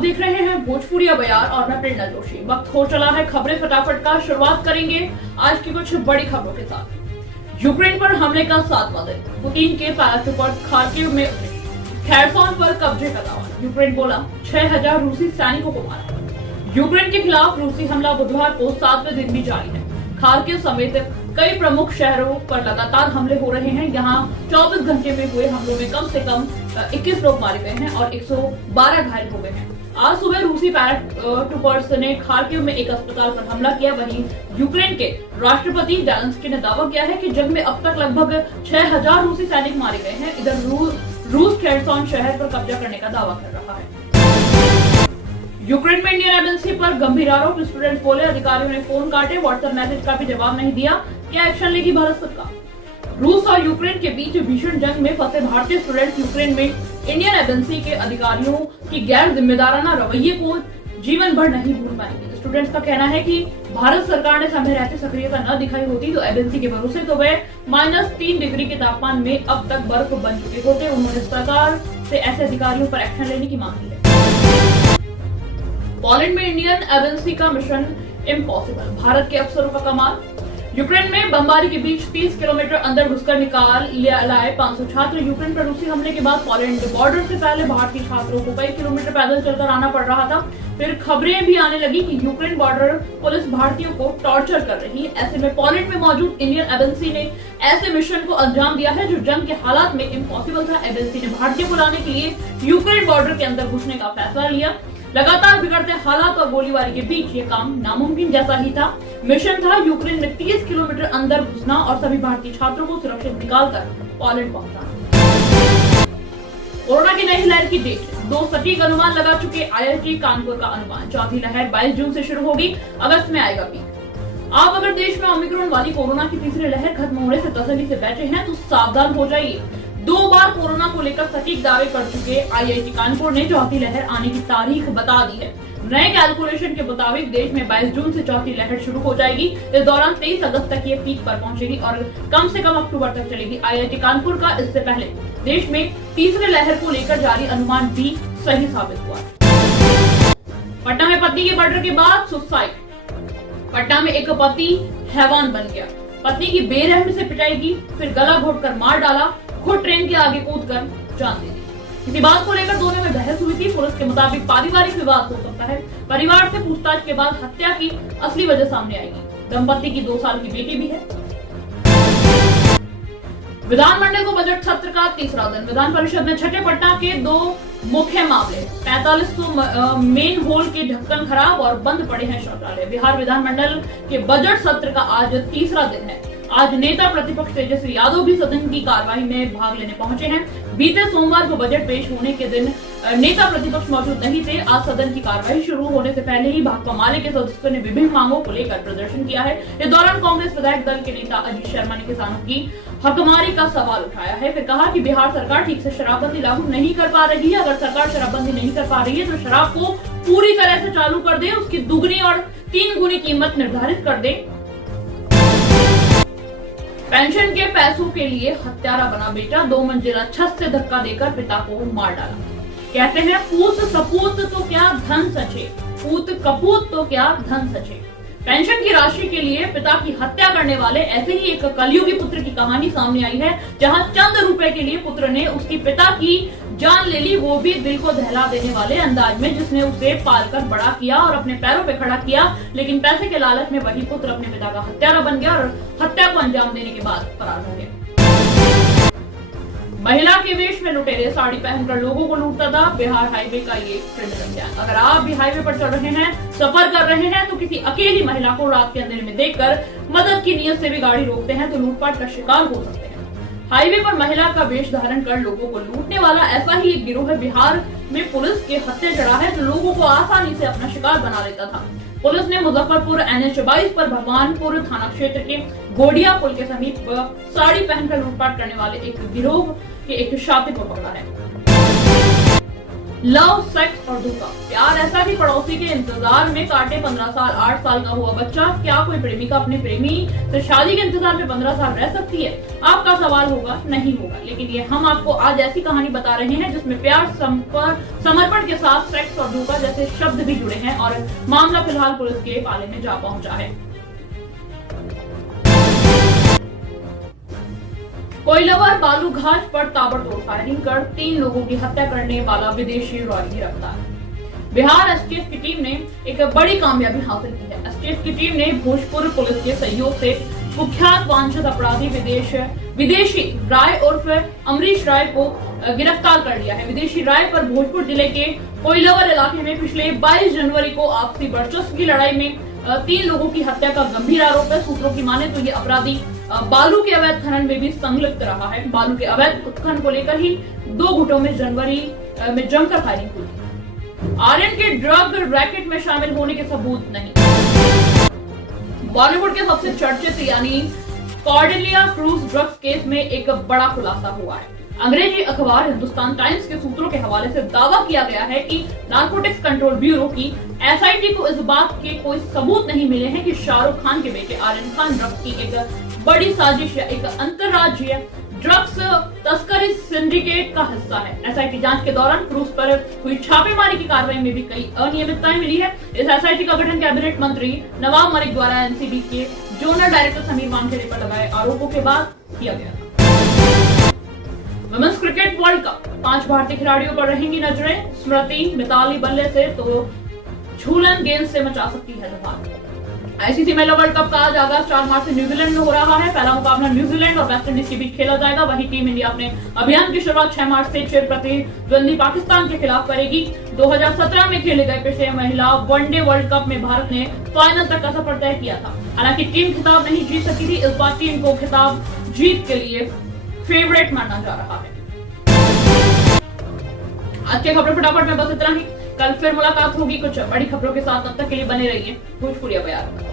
देख रहे हैं भोजपुरिया बयार और मैं प्रेरणा जोशी। वक्त हो चला है खबरें फटाफट का। शुरुआत करेंगे आज की कुछ बड़ी खबरों के साथ। यूक्रेन पर हमले का 7वां दिन, पुतिन के पैराशूट खार्किव में उतरे, खेरसोन पर कब्जे का दावा। यूक्रेन बोला 6000 रूसी सैनिकों को मारा। यूक्रेन के खिलाफ रूसी हमला बुधवार को 7वें दिन भी जारी है। खार्किव समेत कई प्रमुख शहरों पर लगातार हमले हो रहे हैं। यहाँ 24 घंटे में हुए हमलों में कम से कम 21 लोग मारे गए हैं और 112 घायल हो गए हैं। आज सुबह रूसी पैराट्रूपर्स ने खार्किव में एक अस्पताल पर हमला किया। वहीं यूक्रेन के राष्ट्रपति ज़ेलेंस्की ने दावा किया है कि जंग में अब तक लगभग 6000 रूसी सैनिक मारे गए हैं। इधर रूस खेरसोन शहर पर कब्जा करने का दावा कर रहा है। यूक्रेन में इंडियन एम्बेसी पर गंभीर आरोप, स्टूडेंट्स बोले अधिकारियों ने फोन काटे, व्हाट्सएप मैसेज का भी जवाब नहीं दिया। क्या एक्शन लेगी भारत सरकार? रूस और यूक्रेन के बीच भीषण जंग में फंसे भारतीय स्टूडेंट्स यूक्रेन में इंडियन एम्बेसी के अधिकारियों की गैर जिम्मेदाराना रवैये को जीवन भर नहीं भूल पाएंगे। स्टूडेंट्स का कहना है कि भारत सरकार ने समय रहते सक्रियता न दिखाई होती तो एम्बेसी के भरोसे तो वे -3 डिग्री के तापमान में अब तक बर्फ बन चुके होते। उन्होंने सरकार से ऐसे अधिकारियों पर एक्शन लेने की मांग की है। पोलैंड में इंडियन एम्बेसी का मिशन इम्पॉसिबल, भारत के अफसरों का कमाल। यूक्रेन में बमबारी के बीच 30 किलोमीटर अंदर घुसकर निकाल लाए 500 छात्र। यूक्रेन पर रूसी हमले के बाद पोलैंड बॉर्डर से पहले भारतीय छात्रों को कई किलोमीटर पैदल चलकर आना पड़ रहा था। फिर खबरें भी आने लगी कि यूक्रेन बॉर्डर पुलिस भारतीयों को टॉर्चर कर रही है। ऐसे में पोलैंड में मौजूद इंडियन एम्बेसी ने ऐसे मिशन को अंजाम दिया है जो जंग के हालात में इम्पॉसिबल था। एम्बेसी ने भारतीयों को लाने के लिए यूक्रेन बॉर्डर के अंदर घुसने का फैसला लिया। लगातार बिगड़ते हालात और गोलीबारी के बीच ये काम नामुमकिन जैसा ही था। मिशन था यूक्रेन में 30 किलोमीटर अंदर घुसना और सभी भारतीय छात्रों को सुरक्षित निकालकर पोलैंड पहुंचाना। कोरोना की नई लहर की डेट, 2 सटीक अनुमान लगा चुके IIT कानपुर का अनुमान। चौथी लहर 22 जून से शुरू होगी, अगस्त में आएगा पीक। आप अगर देश में ओमिक्रॉन वाली कोरोना की तीसरी लहर खत्म होने से तसल्ली से बैठे हैं तो सावधान हो जाइए। 2 बार कोरोना को लेकर सटीक दावे कर चुके IIT कानपुर ने चौथी लहर आने की तारीख बता दी है। नए कैलकुलेशन के मुताबिक देश में 22 जून से चौथी लहर शुरू हो जाएगी। इस दौरान 23 अगस्त तक ये पीक पर पहुंचेगी और कम से कम अक्टूबर तक चलेगी। IIT कानपुर का इससे पहले देश में तीसरे लहर को लेकर जारी अनुमान भी सही साबित हुआ। पटना में पत्नी के मर्डर के बाद सुसाइड। पटना में एक पति हैवान बन गया। पत्नी की बेरहमी से पिटाई की, फिर गला घोटकर मार डाला, खुद ट्रेन के आगे कूदकर जान दे दी। किसी बात को लेकर दोनों में बहस हुई थी। पुलिस के मुताबिक पारिवारिक विवाद हो सकता है। परिवार से पूछताछ के बाद हत्या की असली वजह सामने आएगी। दंपति की 2 साल की बेटी भी है। विधानमंडल को बजट सत्र का तीसरा दिन। विधान परिषद में छठे पटना के 2 मुख्य मामले, 4500 मेन होल के ढक्कन खराब और बंद पड़े हैं शौचालय। बिहार विधानमंडल के बजट सत्र का आज तीसरा दिन है। आज नेता प्रतिपक्ष तेजस्वी यादव भी सदन की कार्यवाही में भाग लेने पहुंचे हैं। बीते सोमवार को बजट पेश होने के दिन नेता प्रतिपक्ष मौजूद नहीं थे। आज सदन की कार्यवाही शुरू होने से पहले ही भाकपा माले के सदस्यों ने विभिन्न मांगों को लेकर प्रदर्शन किया है। इस दौरान कांग्रेस विधायक दल के नेता अजीत शर्मा ने किसानों की हकमारी का सवाल उठाया है। फिर कहा कि बिहार सरकार ठीक से शराबबंदी लागू नहीं कर पा रही है। अगर सरकार शराबबंदी नहीं कर पा रही है तो शराब को पूरी तरह से चालू कर दे, उसकी दुगनी और 3 गुनी कीमत निर्धारित कर दे। पेंशन के पैसों के लिए हत्यारा बना बेटा, 2 मंजिला छत से धक्का देकर पिता को मार डाला। कहते हैं पूत सपूत तो क्या धन सचे, पूत कपूत तो क्या धन सचे। पेंशन की राशि के लिए पिता की हत्या करने वाले ऐसे ही एक कलयुगी पुत्र की कहानी सामने आई है, जहां चंद रुपए के लिए पुत्र ने उसकी पिता की जान ले ली, वो भी दिल को दहला देने वाले अंदाज में, जिसने उसे पालकर बड़ा किया और अपने पैरों पे खड़ा किया। लेकिन पैसे के लालच में वही पुत्र अपने पिता का हत्यारा बन गया और हत्या को अंजाम देने के बाद फरार हो गया। महिला के वेश में लुटेरे साड़ी पहनकर लोगों को लूटता था। बिहार हाईवे का ये ट्रेंड बन गया। अगर आप भी हाईवे पर चल रहे हैं, सफर कर रहे हैं तो किसी अकेली महिला को रात के अंधेरे में देखकर मदद की नीयत से भी गाड़ी रोकते हैं तो लूटपाट का शिकार हो सकते हैं। हाईवे पर महिला का वेश धारण कर लोगों को लूटने वाला ऐसा ही एक गिरोह है। बिहार में पुलिस के हत्थे चढ़ा है जो लोगों को आसानी से अपना शिकार बना लेता था। पुलिस ने मुजफ्फरपुर NH 22 पर भगवानपुर थाना क्षेत्र के गोडिया पुल के समीप साड़ी पहनकर लूटपाट करने वाले एक गिरोह के एक शातिर को पकड़ा है। लव, सेक्स और धोखा। प्यार ऐसा कि पड़ोसी के इंतजार में काटे 15 साल। 8 साल का हुआ बच्चा। क्या कोई प्रेमिका अपने प्रेमी से शादी के इंतजार में 15 साल रह सकती है? आपका सवाल होगा, नहीं होगा। लेकिन ये हम आपको आज ऐसी कहानी बता रहे हैं जिसमें प्यार, समर्पण के साथ सेक्स और धोखा जैसे शब्द भी जुड़े हैं और मामला फिलहाल पुलिस के पाले में जा पहुंचा है। कोइलवर बालूघाट पर ताबड़तोड़ फायरिंग कर 3 लोगों की हत्या करने वाला विदेशी रॉयल गिरफ्तार। बिहार एसटीएफ की टीम ने एक बड़ी कामयाबी हासिल की है। एसटीएफ की टीम ने भोजपुर पुलिस के सहयोग से कुख्यात वांछित अपराधी विदेशी राय उर्फ अमरीश राय को गिरफ्तार कर लिया है। विदेशी राय पर भोजपुर जिले के कोइलवर इलाके में पिछले 22 जनवरी को आपसी वर्चस्व की लड़ाई में 3 लोगों की हत्या का गंभीर आरोप है। सूत्रों की माने तो ये अपराधी बालू के अवैध खनन में भी संलिप्त रहा है। बालू के अवैध उत्खनन को लेकर ही 2 गुटों में जनवरी में जमकर फायरिंग हुई। आर्यन के ड्रग रैकेट में शामिल होने के सबूत नहीं। बॉलीवुड के सबसे चर्चित यानी कॉर्डेलिया क्रूज ड्रग्स केस में एक बड़ा खुलासा हुआ है। अंग्रेजी अखबार हिंदुस्तान टाइम्स के सूत्रों के हवाले से दावा किया गया है कि नारकोटिक्स कंट्रोल ब्यूरो की एसआईटी को इस बात के कोई सबूत नहीं मिले हैं कि शाहरुख खान के बेटे आर्यन खान ड्रग्स की एक बड़ी साजिश या एक अंतरराज्यीय ड्रग्स तस्करी सिंडिकेट का हिस्सा है। एसआईटी जांच के दौरान क्रूज पर हुई छापेमारी की कार्रवाई में भी कई अनियमितताएं मिली है। इस एसआईटी का गठन कैबिनेट मंत्री नवाब मलिक द्वारा एनसीबी के जोनल डायरेक्टर समीर वानखेड़े पर लगाए आरोपों के बाद किया गया था। वुमेन्स क्रिकेट वर्ल्ड कप 5 भारतीय खिलाड़ियों पर रहेंगी नजरें। स्मृति मिताली बल्ले से तो झूलन गेंद से मचा सकती है धमाल। आईसीसी महिला वर्ल्ड कप का आज आगाज 4 मार्च से न्यूजीलैंड में हो रहा है। पहला मुकाबला न्यूजीलैंड और वेस्टइंडीज के बीच खेला जाएगा। वहीं टीम इंडिया अपने अभियान की शुरुआत 6 मार्च से चिर प्रतिद्वंदी पाकिस्तान के खिलाफ करेगी। 2017 में खेले गए पिछले महिला वनडे वर्ल्ड कप में भारत ने फाइनल तक का सफर तय किया था। हालांकि टीम खिताब नहीं जीत सकी थी। इस बार टीम को खिताब जीत के लिए फेवरेट माना जा रहा है। आज के खबरें फटाफट में बस इतना ही। कल फिर मुलाकात होगी कुछ बड़ी खबरों के साथ। तब तक के लिए बने रहिए भोजपुरी बयान।